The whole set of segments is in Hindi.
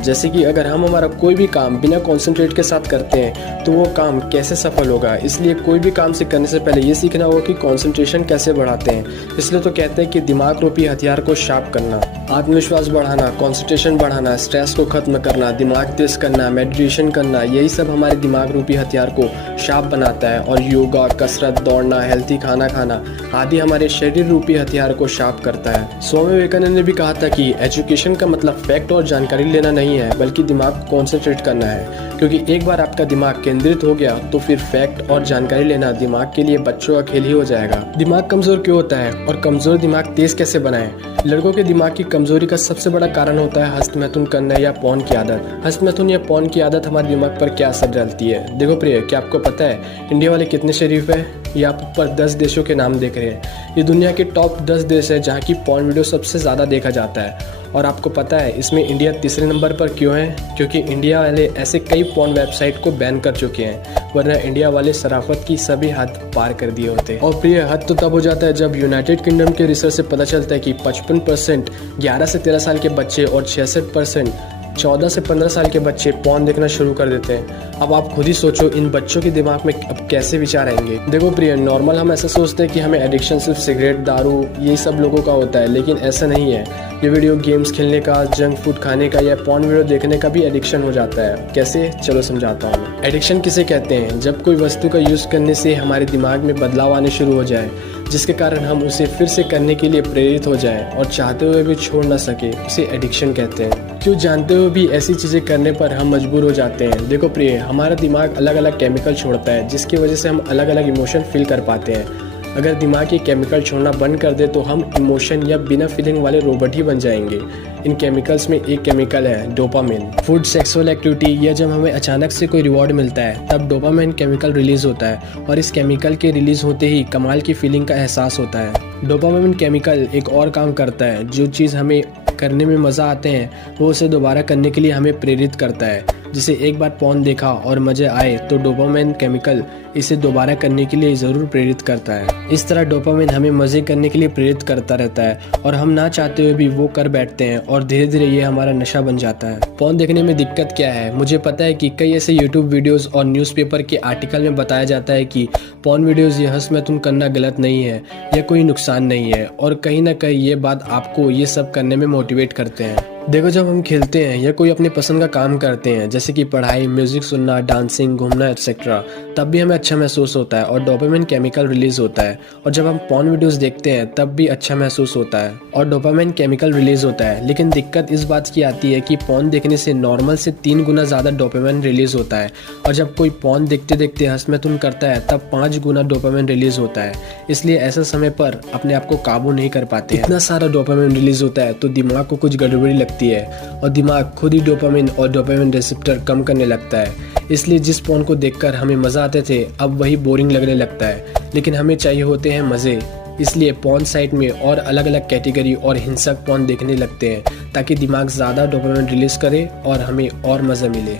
जैसे कि अगर हम हमारा कोई भी काम बिना कंसंट्रेट के साथ करते हैं तो वो काम कैसे सफल होगा। इसलिए कोई भी काम से करने से पहले ये सीखना होगा कि कंसंट्रेशन कैसे बढ़ाते हैं। इसलिए तो कहते हैं कि दिमाग रूपी हथियार को शार्प करना, आत्मविश्वास बढ़ाना, कंसंट्रेशन बढ़ाना, स्ट्रेस को खत्म करना, दिमाग तेज करना, मेडिटेशन करना, यही सब हमारे दिमाग रूपी हथियार को शार्प बनाता है। और योगा, कसरत, दौड़ना, हेल्थी खाना खाना आदि हमारे शरीर रूपी हथियार को शार्प करता है। स्वामी विवेकानंद ने भी कहा था कि एजुकेशन का मतलब फैक्ट और जानकारी लेना नहीं है, बल्कि दिमाग को कॉन्सेंट्रेट करना है। क्योंकि एक बार आपका दिमाग केंद्रित हो गया तो फिर फैक्ट और जानकारी लेना दिमाग के लिए बच्चों का खेल ही हो जाएगा। दिमाग कमजोर क्यों होता है और कमजोर दिमाग तेज कैसे बनाएं? लड़कों के दिमाग की कमजोरी का सबसे बड़ा कारण होता है हस्तमैथुन करना या पॉर्न की आदत। हस्तमैथुन या पॉर्न की आदत हमारे दिमाग पर क्या असर डालती है? देखो प्रिय, क्या आपको पता है इंडिया वाले कितने शरीफ है? ये आप ऊपर 10 देशों के नाम देख रहे हैं। ये दुनिया के टॉप 10 देश है जहाँ की पॉर्न वीडियो सबसे ज़्यादा देखा जाता है। और आपको पता है इसमें इंडिया तीसरे नंबर पर क्यों है? क्योंकि इंडिया वाले ऐसे कई पॉर्न वेबसाइट को बैन कर चुके हैं, वरना इंडिया वाले शराफत की सभी हद पार कर दिए होते। और प्रिय, हद तो तब हो जाता है जब यूनाइटेड किंगडम के रिसर्च से पता चलता है कि 55% 11 से 13 साल के बच्चे और 66% 14 से 15 साल के बच्चे पॉर्न देखना शुरू कर देते हैं। अब आप खुद ही सोचो इन बच्चों के दिमाग में अब कैसे विचार आएंगे। देखो प्रिय, नॉर्मल हम ऐसा सोचते हैं कि हमें एडिक्शन सिर्फ सिगरेट, दारू, यही सब लोगों का होता है, लेकिन ऐसा नहीं है। ये वीडियो गेम्स खेलने का, जंक फूड खाने का या पॉर्न वीडियो देखने का भी एडिक्शन हो जाता है। कैसे? चलो समझाता हूँ। एडिक्शन किसे कहते हैं? जब कोई वस्तु का यूज़ करने से हमारे दिमाग में बदलाव आने शुरू हो जाए, जिसके कारण हम उसे फिर से करने के लिए प्रेरित हो जाएं और चाहते हुए भी छोड़ ना सके, उसे एडिक्शन कहते हैं। क्यों जानते हुए भी ऐसी चीज़ें करने पर हम मजबूर हो जाते हैं? देखो प्रिय, हमारा दिमाग अलग अलग केमिकल छोड़ता है, जिसकी वजह से हम अलग अलग इमोशन फील कर पाते हैं। अगर दिमाग ये केमिकल छोड़ना बंद कर दे तो हम इमोशन या बिना फीलिंग वाले रोबोट ही बन जाएंगे। इन केमिकल्स में एक केमिकल है डोपामिन। फूड, सेक्सुअल एक्टिविटी या जब हमें अचानक से कोई रिवॉर्ड मिलता है तब डोपामिन केमिकल रिलीज होता है और इस केमिकल के रिलीज होते ही कमाल की फीलिंग का एहसास होता है। डोपामिन केमिकल एक और काम करता है, जो चीज़ हमें करने में मज़ा आते हैं वो उसे दोबारा करने के लिए हमें प्रेरित करता है। जिसे एक बार पॉर्न देखा और मज़े आए तो डोपामिन केमिकल इसे दोबारा करने के लिए ज़रूर प्रेरित करता है। इस तरह डोपामिन हमें मज़े करने के लिए प्रेरित करता रहता है और हम ना चाहते हुए भी वो कर बैठते हैं और धीरे धीरे ये हमारा नशा बन जाता है। पॉर्न देखने में दिक्कत क्या है? मुझे पता है कि कई ऐसे यूट्यूब वीडियोस और न्यूज़पेपर के आर्टिकल में बताया जाता है कि पॉर्न वीडियोस या हस्तमैथुन करना गलत नहीं है या कोई नुकसान नहीं है, और कहीं ना कहीं ये बात आपको ये सब करने में मोटिवेट करते हैं। देखो, जब हम खेलते हैं या कोई अपने पसंद का काम करते हैं जैसे कि पढ़ाई, म्यूजिक सुनना, डांसिंग, घूमना एक्सेट्रा, तब भी हमें अच्छा महसूस होता है और डोपामिन केमिकल रिलीज होता है। और जब हम पॉर्न वीडियोस देखते हैं तब भी अच्छा महसूस होता है और डोपामिन केमिकल रिलीज होता है। लेकिन दिक्कत इस बात की आती है कि पॉर्न देखने से नॉर्मल से 3 गुना ज़्यादा डोपामिन रिलीज होता है और जब कोई पॉर्न देखते देखते हस्तमैथुन करता है तब 5 गुना डोपामिन रिलीज होता है। इसलिए ऐसे समय पर अपने आप को काबू नहीं कर पाते। इतना सारा डोपामिन रिलीज होता है तो दिमाग को कुछ गड़बड़ी लगती है और दिमाग खुद ही डोपामिन और डोपामिन रिसेप्टर कम करने लगता है। इसलिए जिस पॉर्न को देखकर हमें मज़ा आते थे अब वही बोरिंग लगने लगता है। लेकिन हमें चाहिए होते हैं मज़े, इसलिए पॉर्न साइट में और अलग अलग कैटेगरी और हिंसक पॉर्न देखने लगते हैं ताकि दिमाग ज़्यादा डोपामिन रिलीज करे और हमें और मज़ा मिले।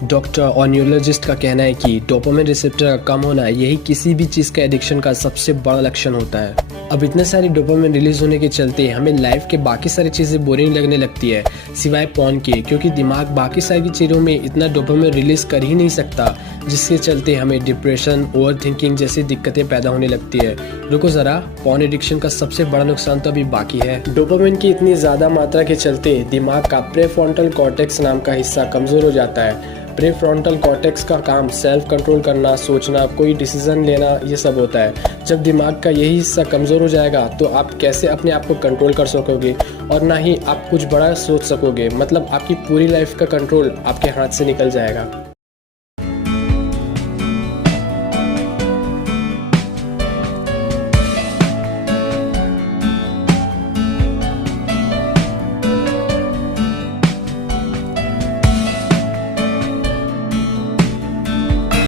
डॉक्टर और न्यूरोलॉजिस्ट का कहना है कि डोपामिन रिसेप्टर का कम होना यही किसी भी चीज़ का एडिक्शन का सबसे बड़ा लक्षण होता है। अब इतने सारे डोपामिन रिलीज होने के चलते हमें लाइफ के बाकी सारी चीज़ें बोरिंग लगने लगती है सिवाय पॉर्न के, क्योंकि दिमाग बाकी सारी चीज़ों में इतना डोपामिन रिलीज कर ही नहीं सकता, जिसके चलते हमें डिप्रेशन, ओवर थिंकिंग जैसी दिक्कतें पैदा होने लगती है। रुको ज़रा, पॉर्न एडिक्शन का सबसे बड़ा नुकसान तो अभी बाकी है। डोपामिन की इतनी ज़्यादा मात्रा के चलते दिमाग का प्रेफ्रंटल कॉर्टेक्स नाम का हिस्सा कमज़ोर हो जाता है। प्रेफ्रंटल कॉर्टेक्स का काम सेल्फ कंट्रोल करना, सोचना, कोई डिसीजन लेना, ये सब होता है। जब दिमाग का यही हिस्सा कमज़ोर हो जाएगा तो आप कैसे अपने आप को कंट्रोल कर सकोगे और ना ही आप कुछ बड़ा सोच सकोगे। मतलब आपकी पूरी लाइफ का कंट्रोल आपके हाथ से निकल जाएगा।